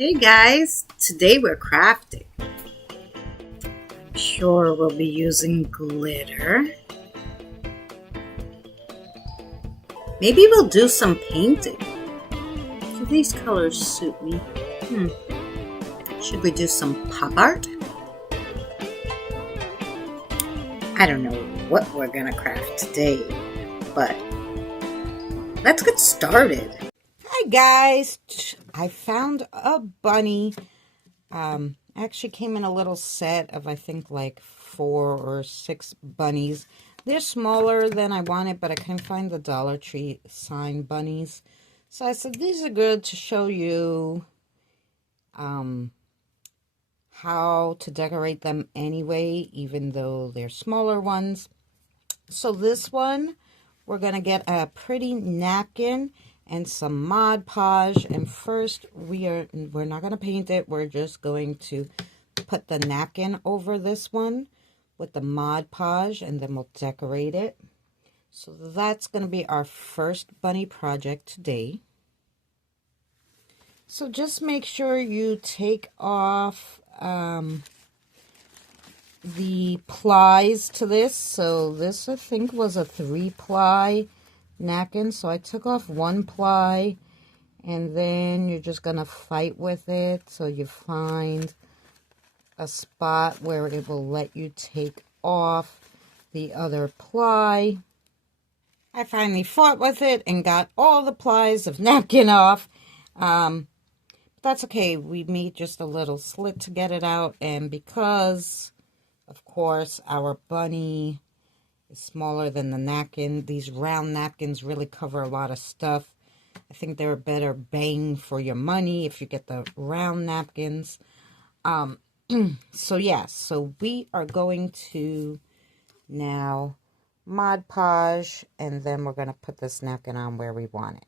Hey guys, today we're crafting. I'm sure we'll be using glitter. Maybe we'll do some painting. Do these colors suit me? Should we do some pop art? I don't know what we're gonna craft today, but let's get started. Hi guys, I found a bunny. Actually came in a little set of I think like 4 or 6 bunnies. They're smaller than I wanted, but I couldn't find the Dollar Tree sign bunnies. So I said these are good to show you how to decorate them anyway, even though they're smaller ones. So this one, we're going to get a pretty napkin and some Mod Podge. And first, we're not going to paint it. We're just going to put the napkin over this one with the Mod Podge, and then we'll decorate it. So that's going to be our first bunny project today. So just make sure you take off the plies to this. So this I think was a 3-ply napkin, so I took off 1 ply, and then you're just gonna fight with it so you find a spot where it will let you take off the other ply. I finally fought with it and got all the plies of napkin off. That's okay. We made just a little slit to get it out, and because of course our bunny is smaller than the napkin, these round napkins really cover a lot of stuff. I think they're a better bang for your money if you get the round napkins. So yeah, so we are going to now Mod Podge, and then we're going to put this napkin on where we want it.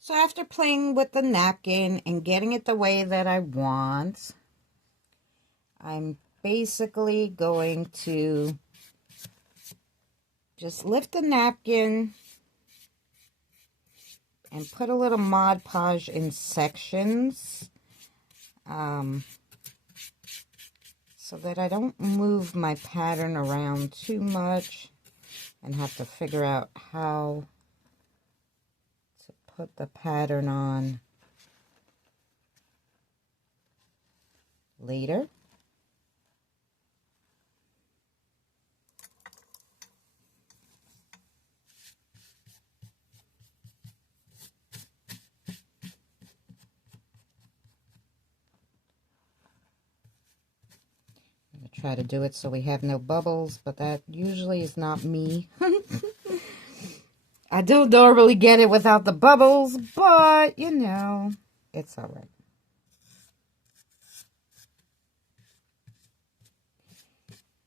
So after playing with the napkin and getting it the way that I want, I'm basically going to just lift the napkin and put a little Mod Podge in sections so that I don't move my pattern around too much and have to figure out how to put the pattern on later. Try to do it so we have no bubbles, but that usually is not me. I don't normally get it without the bubbles, but you know, it's all right.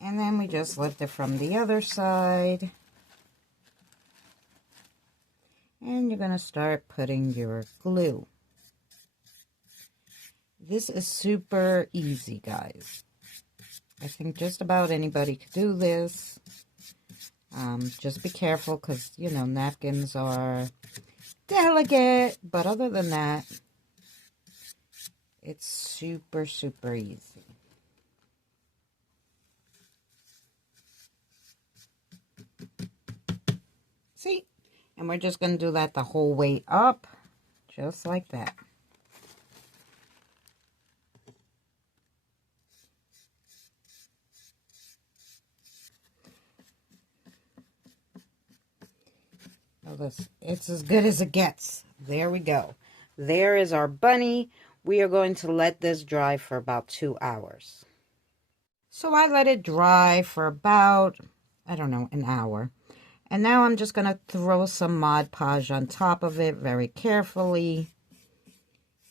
And then we just lift it from the other side. And you're going to start putting your glue. This is super easy, guys. I think just about anybody could do this. Just be careful because, you know, napkins are delicate. But other than that, it's super, super easy. See? And we're just going to do that the whole way up. Just like that. It's as good as it gets. There we go. There is our bunny. We are going to let this dry for about 2 hours. So I let it dry for about, I don't know, an hour. And now I'm just going to throw some Mod Podge on top of it very carefully.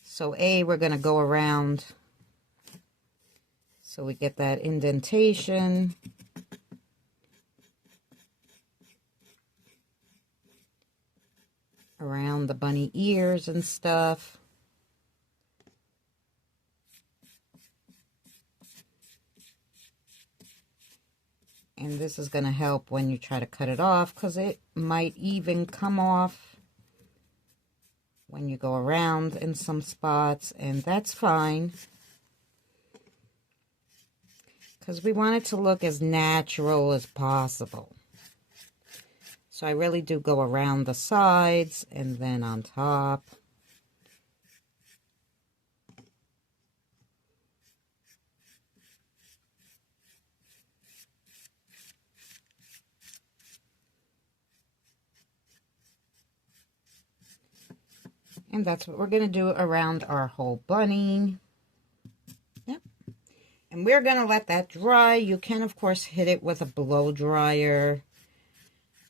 So we're going to go around so we get that indentation. Around the bunny ears and stuff. And this is going to help when you try to cut it off because it might even come off when you go around in some spots, and that's fine. Because we want it to look as natural as possible. So I really do go around the sides and then on top. And that's what we're going to do around our whole bunny. Yep. And we're going to let that dry. You can, of course, hit it with a blow dryer.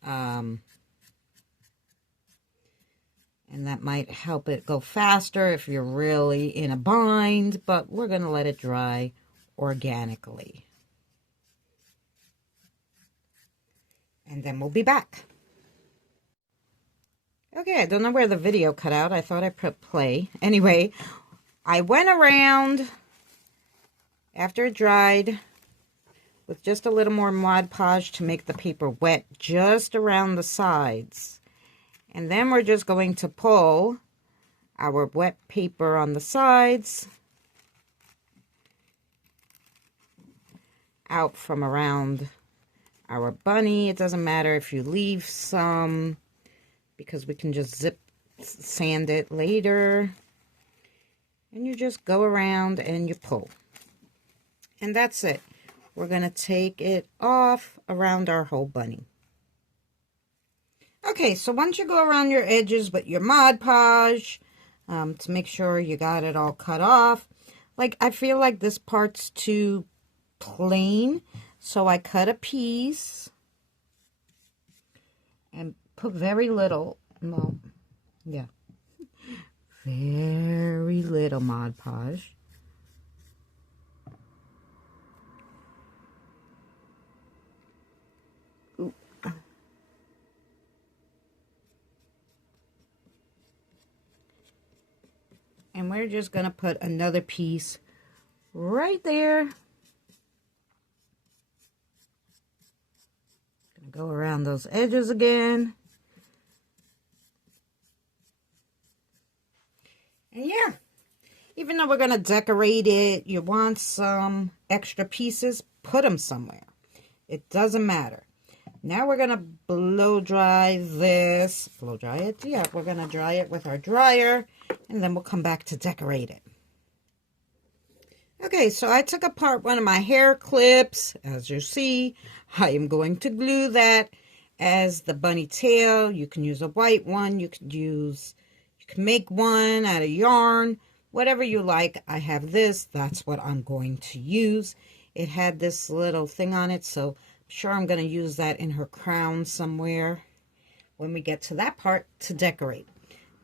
And that might help it go faster if you're really in a bind. But we're going to let it dry organically. And then we'll be back. Okay, I don't know where the video cut out. I thought I put play. Anyway, I went around after it dried with just a little more Mod Podge to make the paper wet just around the sides. And then we're just going to pull our wet paper on the sides out from around our bunny. It doesn't matter if you leave some, because we can just sand it later. And you just go around and you pull. And that's it. We're going to take it off around our whole bunny. Okay, so once you go around your edges with your Mod Podge, to make sure you got it all cut off. Like, I feel like this part's too plain, so I cut a piece and put very little, well, yeah, very little Mod Podge. Ooh. And we're just going to put another piece right there. Gonna go around those edges again. And yeah, even though we're going to decorate it, you want some extra pieces, put them somewhere. It doesn't matter. Now we're going to blow dry this. Blow dry it? Yeah, we're going to dry it with our dryer, and then we'll come back to decorate it. Okay, so I took apart one of my hair clips. As you see, I am going to glue that as the bunny tail. You can use a white one. You can make one out of yarn, whatever you like. I have this. That's what I'm going to use. It had this little thing on it, so I'm sure I'm going to use that in her crown somewhere when we get to that part to decorate.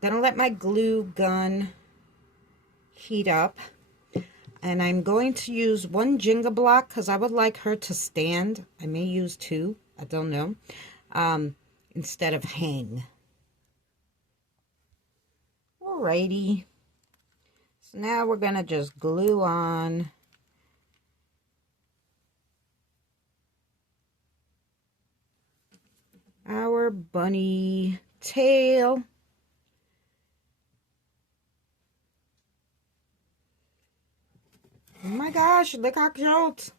I'm going to let my glue gun heat up. And I'm going to use one Jenga block because I would like her to stand. I may use two. I don't know. Instead of hang. Alrighty. So now we're going to just glue on our bunny tail. Oh my gosh, look how cute.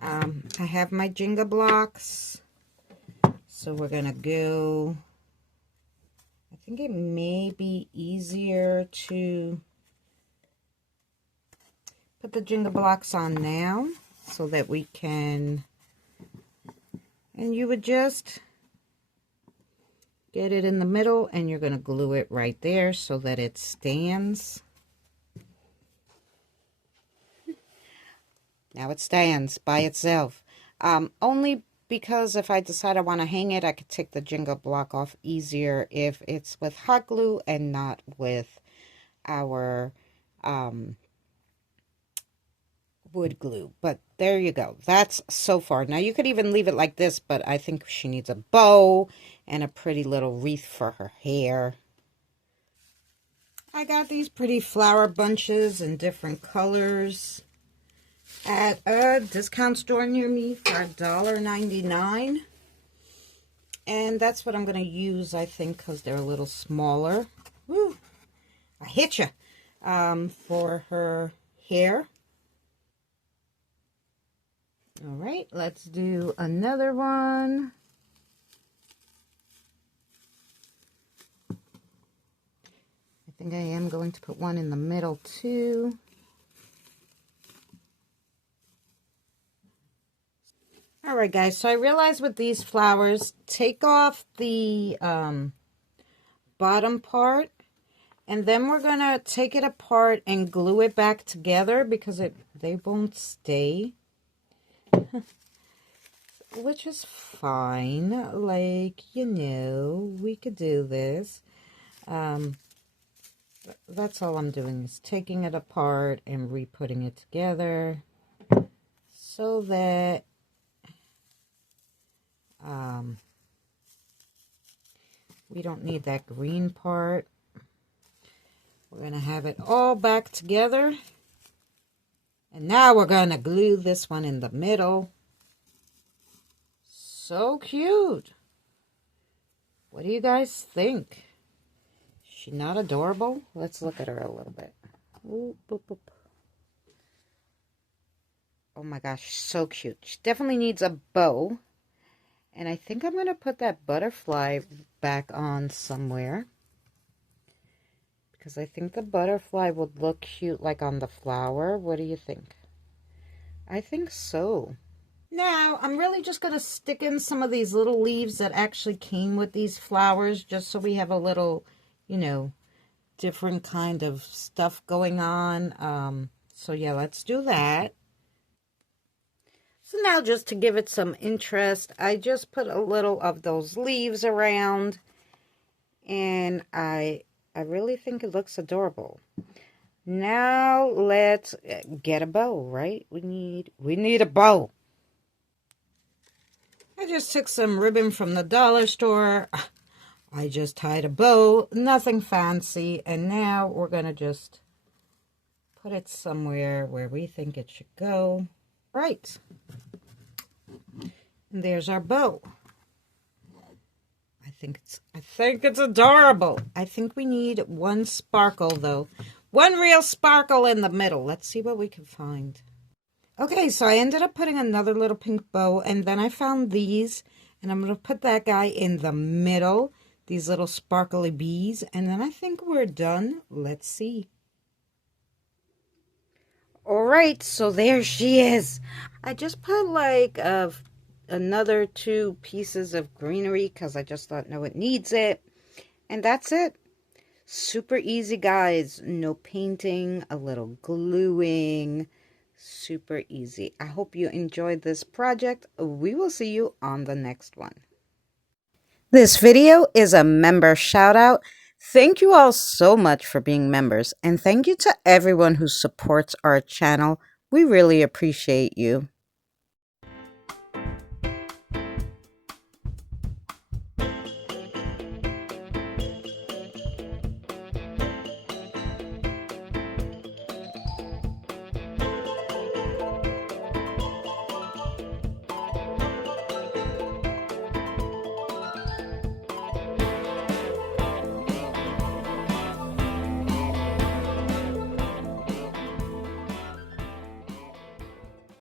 I have my Jenga blocks. So we're going to go, I think it may be easier to put the Jenga blocks on now so that we can, and you would just get it in the middle and you're going to glue it right there so that it stands. Now it stands by itself. Only because if I decide I want to hang it, I could take the Jenga block off easier if it's with hot glue and not with our wood glue. But there you go. That's so far. Now you could even leave it like this, but I think she needs a bow and a pretty little wreath for her hair. I got these pretty flower bunches in different colors at a discount store near me for $1.99. And that's what I'm going to use, I think, because they're a little smaller. Woo. hit you for her hair. All right, let's do another one. I think I am going to put one in the middle too. All right, guys, so I realized with these flowers, take off the bottom part, and then we're going to take it apart and glue it back together because they won't stay. Which is fine. Like, you know, we could do this. That's all I'm doing is taking it apart and re-putting it together so that we don't need that green part. We're going to have it all back together. And now we're going to glue this one in the middle. So cute. What do you guys think? Is she not adorable? Let's look at her a little bit. Ooh, boop, boop. Oh my gosh, so cute. She definitely needs a bow. And I think I'm going to put that butterfly back on somewhere. Because I think the butterfly would look cute like on the flower. What do you think? I think so. Now, I'm really just going to stick in some of these little leaves that actually came with these flowers, just so we have a little, you know, different kind of stuff going on. So yeah, let's do that. So now, just to give it some interest, I just put a little of those leaves around, and I really think it looks adorable. Now let's get a bow, right? We need a bow. I just took some ribbon from the dollar store. I just tied a bow, nothing fancy, and now we're going to just put it somewhere where we think it should go. Right. And there's our bow. I think it's adorable. I think we need one sparkle though. One real sparkle in the middle. Let's see what we can find. Okay, so I ended up putting another little pink bow, and then I found these, and I'm going to put that guy in the middle, these little sparkly bees, and then I think we're done. Let's see. All right, so there she is. I just put like another 2 pieces of greenery because I just thought, no, it needs it. And that's it. Super easy, guys. No painting, a little gluing. Super easy. I hope you enjoyed this project. We will see you on the next one. This video is a member shout out. Thank you all so much for being members, and thank you to everyone who supports our channel. We really appreciate you.